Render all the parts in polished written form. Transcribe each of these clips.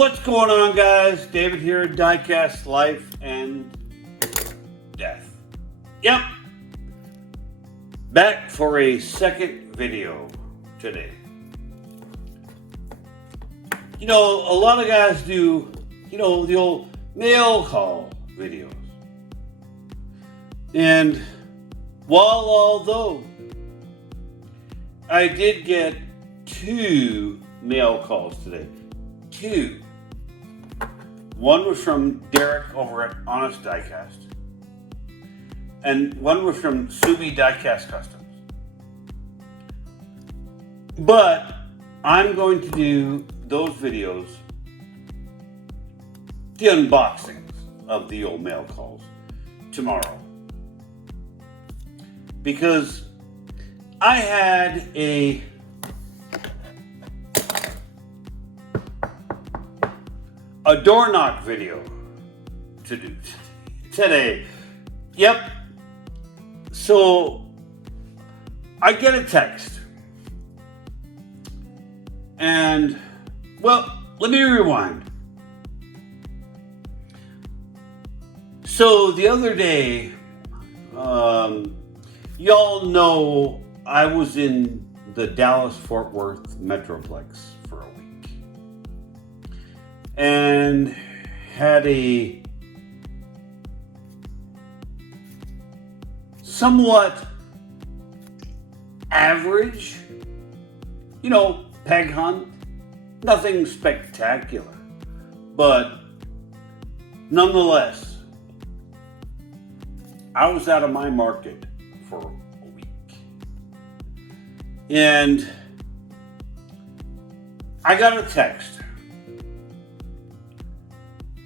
What's going on, guys? David here at Diecast Life and Death. Yep. Back for a second video today. You know, a lot of guys do, the old mail call videos. And although I did get 2 mail calls today, 2. One was from Derek over at Honest Diecast, and one was from Subi Diecast Customs. But I'm going to do those videos, the unboxings of the old mail calls, tomorrow. Because I had a door knock video to do today. Yep. So I get a text. And, well, let me rewind. So the other day, y'all know I was in the Dallas-Fort Worth Metroplex for a week. And had a somewhat average, peg hunt. Nothing spectacular. But nonetheless, I was out of my market for a week. And I got a text.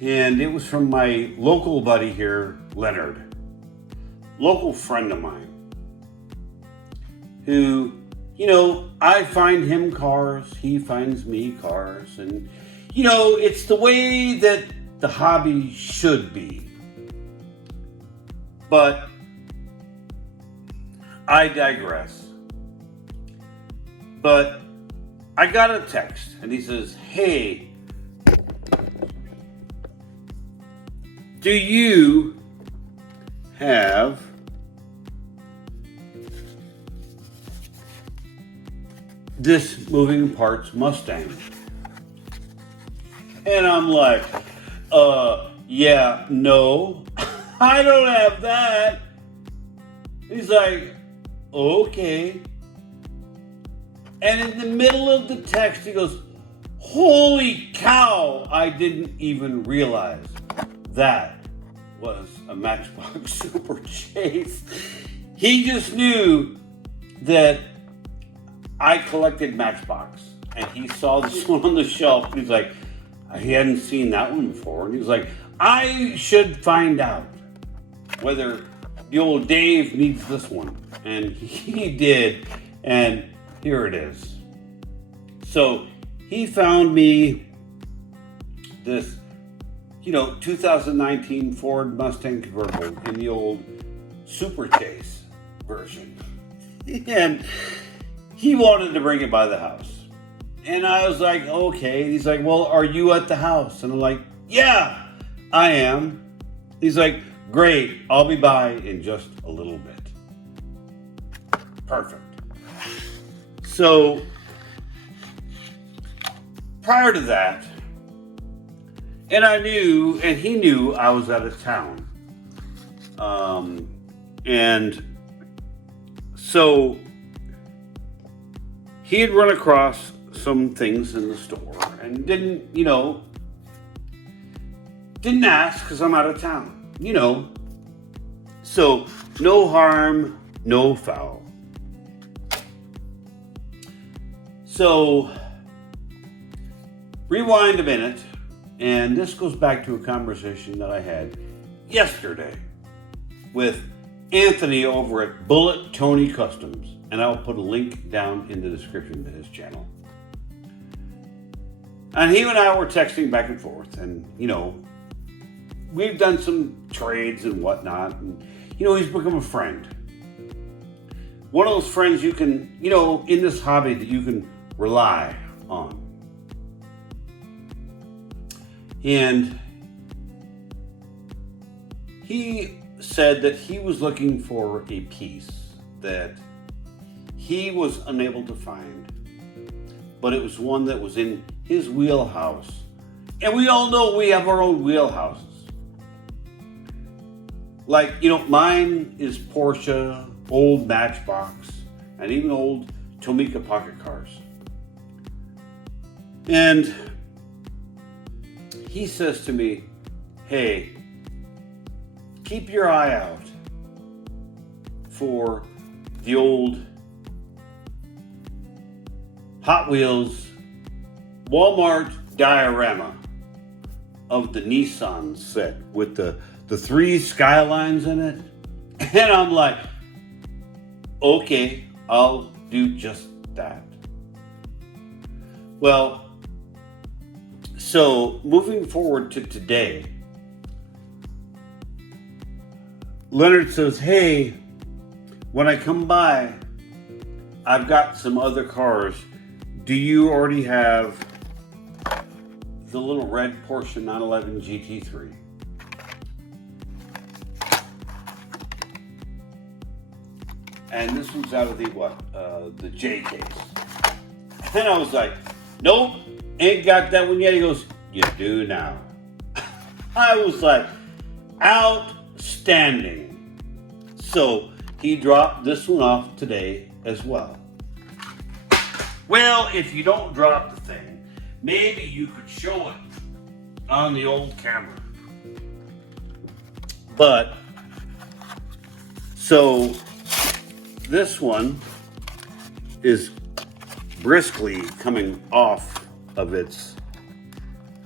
And it was from my local buddy here, Leonard. Local friend of mine. Who, I find him cars, he finds me cars. And, it's the way that the hobby should be. But I digress. But I got a text and he says, "Hey, do you have this moving parts Mustang?" And I'm like, yeah, no, I don't have that. He's like, okay. And in the middle of the text, he goes, "Holy cow, I didn't even realize that was a Matchbox Super Chase." He just knew that I collected Matchbox, and he saw this one on the shelf, and he's like, he hadn't seen that one before, and he was like, I should find out whether the old Dave needs this one. And he did, and here it is. So he found me this 2019 Ford Mustang convertible in the old Super Chase version. And he wanted to bring it by the house. And I was like, okay. He's like, well, are you at the house? And I'm like, yeah, I am. He's like, great, I'll be by in just a little bit. Perfect. So prior to that, and I knew, and he knew I was out of town. And so he had run across some things in the store and didn't ask because I'm out of town, So no harm, no foul. So rewind a minute. And this goes back to a conversation that I had yesterday with Anthony over at Bullet Tony Customs. And I'll put a link down in the description to his channel. And he and I were texting back and forth. And, we've done some trades and whatnot. And, he's become a friend. One of those friends you can, in this hobby that you can rely on. And he said that he was looking for a piece that he was unable to find, but it was one that was in his wheelhouse. And we all know we have our own wheelhouses. Like, mine is Porsche, old Matchbox, and even old Tomica pocket cars. And he says to me, hey, keep your eye out for the old Hot Wheels Walmart diorama of the Nissan set with the 3 skylines in it. And I'm like, okay, I'll do just that. Well, so moving forward to today, Leonard says, hey, when I come by, I've got some other cars. Do you already have the little red Porsche 911 GT3? And this one's out of the J case. And I was like, nope, ain't got that one yet. He goes, you do now. I was like, outstanding. So he dropped this one off today as well. Well, if you don't drop the thing, maybe you could show it on the old camera. But, so this one is briskly coming off of its,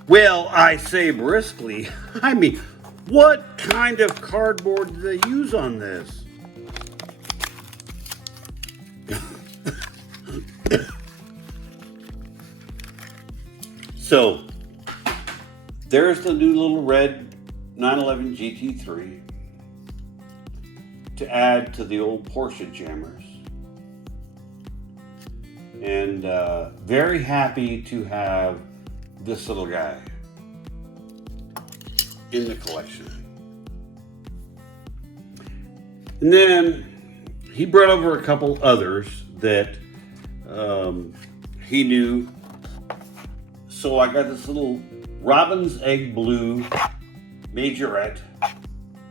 well, I say briskly, I mean, what kind of cardboard do they use on this? So, there's the new little red 911 GT3 to add to the old Porsche jammers. And very happy to have this little guy in the collection. And then he brought over a couple others that he knew. So I got this little Robin's Egg Blue Majorette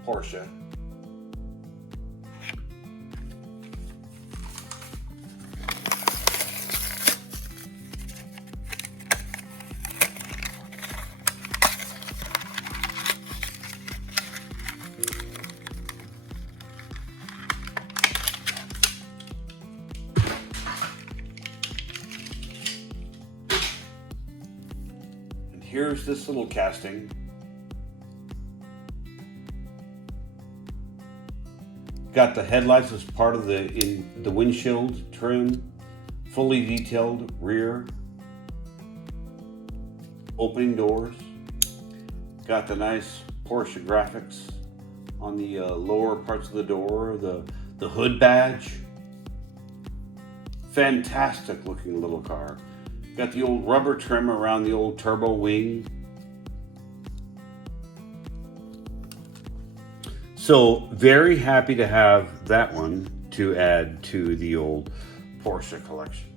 Porsche. Here's this little casting. Got the headlights as part of the windshield trim, fully detailed rear, opening doors. Got the nice Porsche graphics on the lower parts of the door, the hood badge. Fantastic looking little car. Got the old rubber trim around the old turbo wing. So very happy to have that one to add to the old Porsche collection.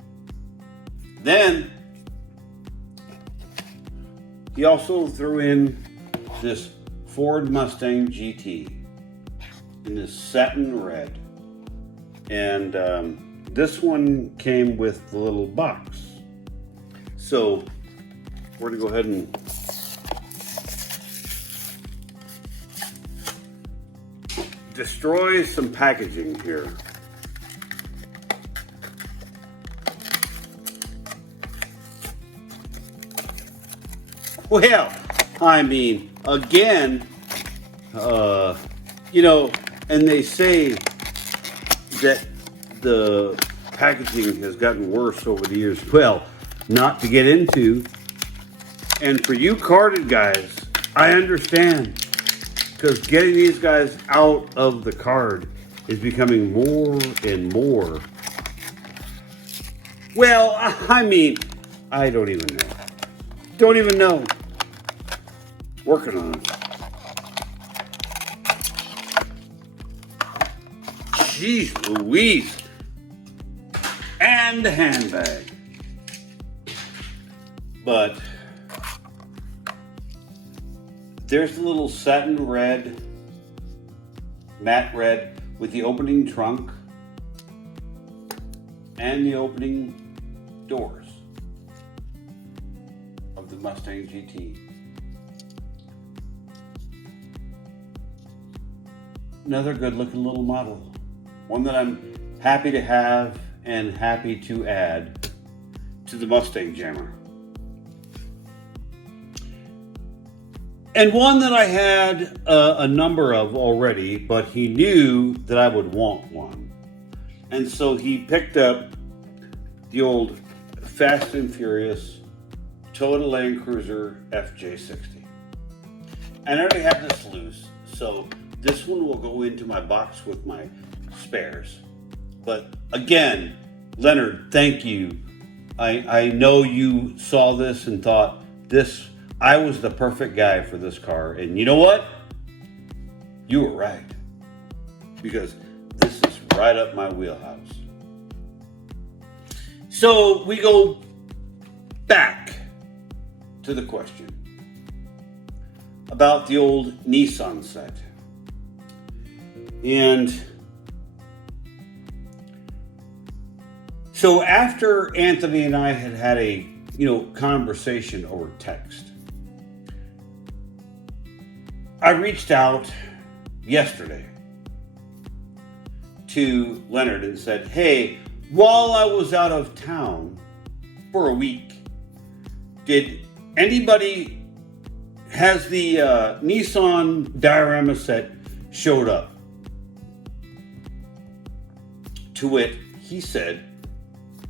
Then he also threw in this Ford Mustang GT in this satin red. And this one came with the little box. So we're going to go ahead and destroy some packaging here. Well, I mean, again, and they say that the packaging has gotten worse over the years. Well, not to get into. And for you carded guys, I understand. Because getting these guys out of the card is becoming more and more. Well, I mean, I don't even know. Don't even know. working on it. Jeez Louise. And the handbag. But there's the little satin red, matte red with the opening trunk and the opening doors of the Mustang GT. Another good looking little model. One that I'm happy to have and happy to add to the Mustang Jammer. And one that I had a number of already, but he knew that I would want one. And so he picked up the old Fast and Furious Toyota Land Cruiser FJ60. And I already have this loose, so this one will go into my box with my spares. But again, Leonard, thank you. I know you saw this and thought I was the perfect guy for this car. And you know what? You were right. Because this is right up my wheelhouse. So we go back to the question about the old Nissan set. And so after Anthony and I had a conversation over text, I reached out yesterday to Leonard and said, hey, while I was out of town for a week, did anybody has the Nissan diorama set showed up? To which he said,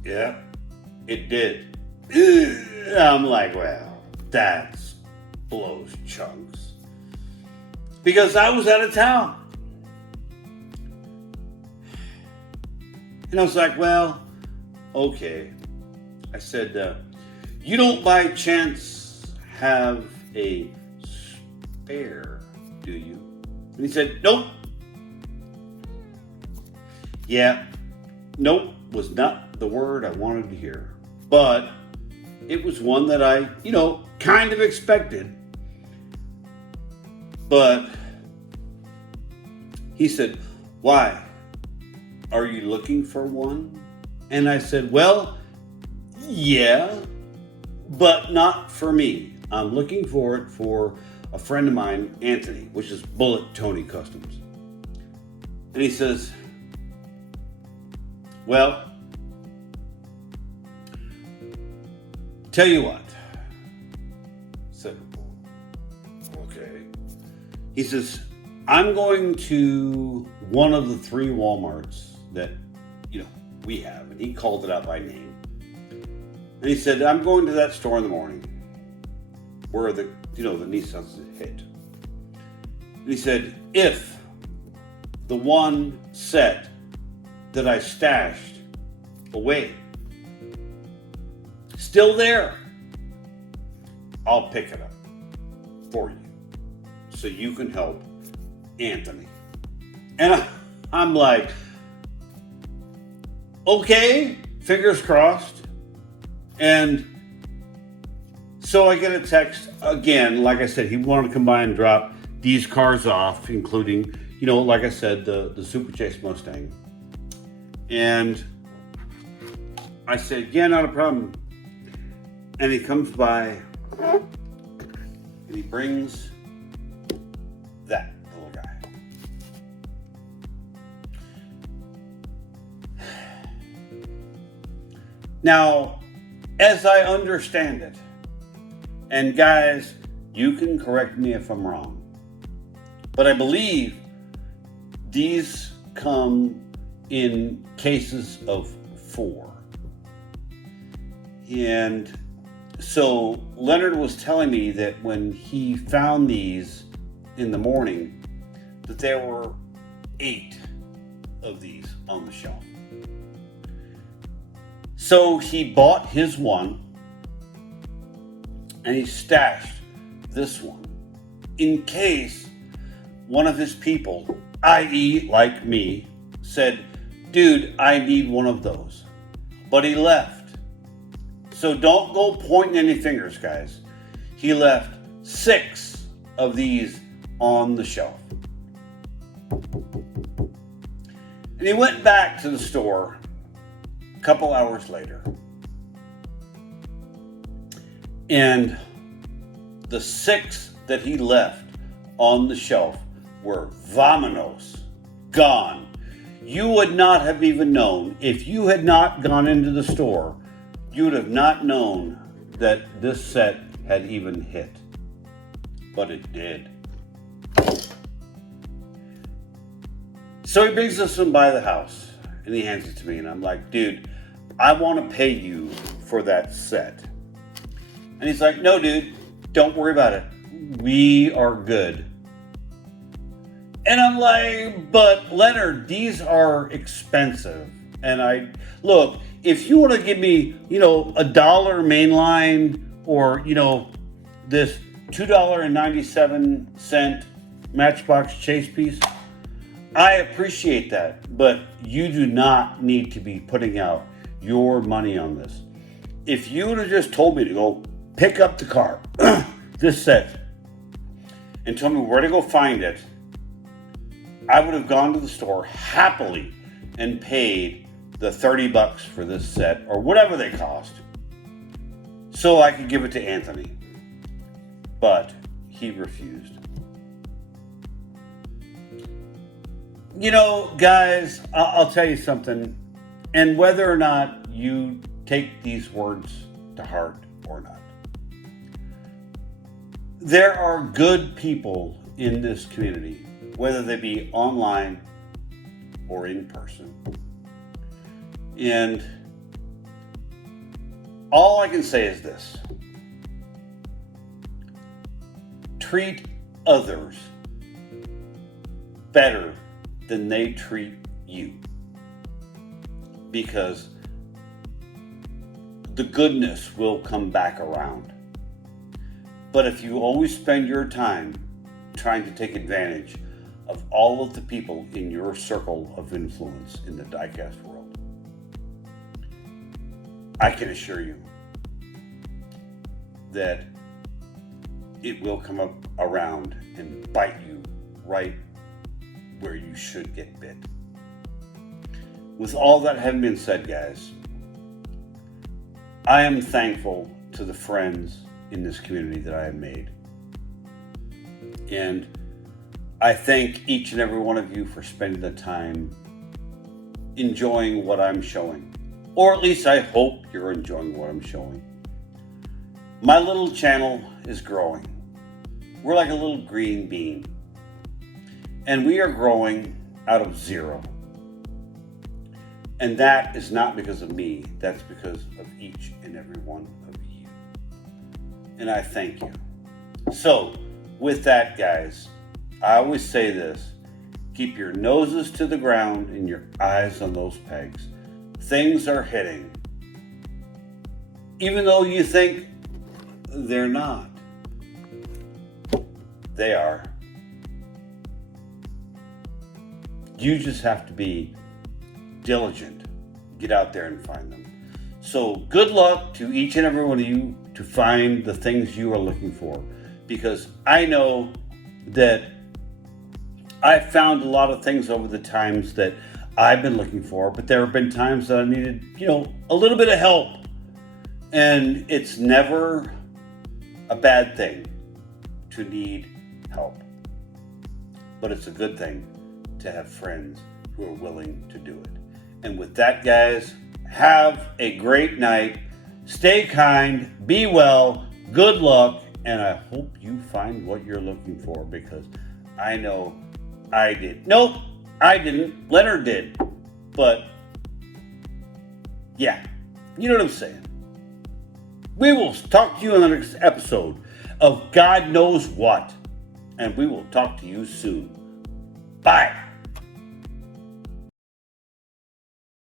yeah, it did. I'm like, well, that blows chunks. Because I was out of town. And I was like, well, okay. I said, you don't by chance have a spare, do you? And he said, nope. Yeah, nope was not the word I wanted to hear. But it was one that I, kind of expected. But he said, why? Are you looking for one? And I said, well, yeah, but not for me. I'm looking for it for a friend of mine, Anthony, which is Bullet Tony Customs. And he says, well, tell you what. I said, okay. He says, I'm going to one of the 3 Walmarts that, we have. And he called it out by name. And he said, I'm going to that store in the morning where the Nissans hit. And he said, if the one set that I stashed away still there, I'll pick it up for you so you can help Anthony. And I'm like, okay, fingers crossed. And so I get a text again. Like I said, he wanted to come by and drop these cars off, including, like I said, the Super Chase Mustang. And I said, yeah, not a problem. And he comes by and he brings that little guy. Now, as I understand it, and guys, you can correct me if I'm wrong, but I believe these come in cases of 4. And so Leonard was telling me that when he found these in the morning, that there were 8 of these on the shelf. So he bought his one and he stashed this one in case one of his people, i.e. like me, said, dude, I need one of those. But he left. So don't go pointing any fingers, guys. He left 6 of these on the shelf. And he went back to the store a couple hours later. And the 6 that he left on the shelf were vamonos, gone. You would not have even known, if you had not gone into the store, you would have not known that this set had even hit. But it did. So he brings this one by the house and he hands it to me and I'm like, dude, I want to pay you for that set. And he's like, no, dude, don't worry about it. We are good. And I'm like, but Leonard, these are expensive. And look, if you want to give me, $1 mainline or, this $2.97 Matchbox Chase piece, I appreciate that. But you do not need to be putting out your money on this. If you would have just told me to go pick up the car, this set, and told me where to go find it, I would have gone to the store happily and paid the $30 for this set or whatever they cost so I could give it to Anthony. But he refused. Guys, I'll tell you something, and whether or not you take these words to heart or not, there are good people in this community, whether they be online or in person. And all I can say is this: treat others better than they treat you, because the goodness will come back around. But if you always spend your time trying to take advantage of all of the people in your circle of influence in the diecast world, I can assure you that it will come up around and bite you right where you should get bit. With all that having been said, guys, I am thankful to the friends in this community that I have made. And I thank each and every one of you for spending the time enjoying what I'm showing. Or at least I hope you're enjoying what I'm showing. My little channel is growing. We're like a little green bean. And we are growing out of zero. And that is not because of me. That's because of each and every one of you. And I thank you. So, with that, guys, I always say this: keep your noses to the ground and your eyes on those pegs. Things are hitting. Even though you think they're not, they are. You just have to be diligent. Get out there and find them. So good luck to each and every one of you to find the things you are looking for, because I know that I've found a lot of things over the times that I've been looking for, but there have been times that I needed, a little bit of help. And it's never a bad thing to need help. But it's a good thing to have friends who are willing to do it. And with that, guys, have a great night. Stay kind, be well, good luck, and I hope you find what you're looking for, because I know I did. Nope, I didn't. Leonard did. But, yeah, you know what I'm saying. We will talk to you in the next episode of God Knows What. And we will talk to you soon. Bye.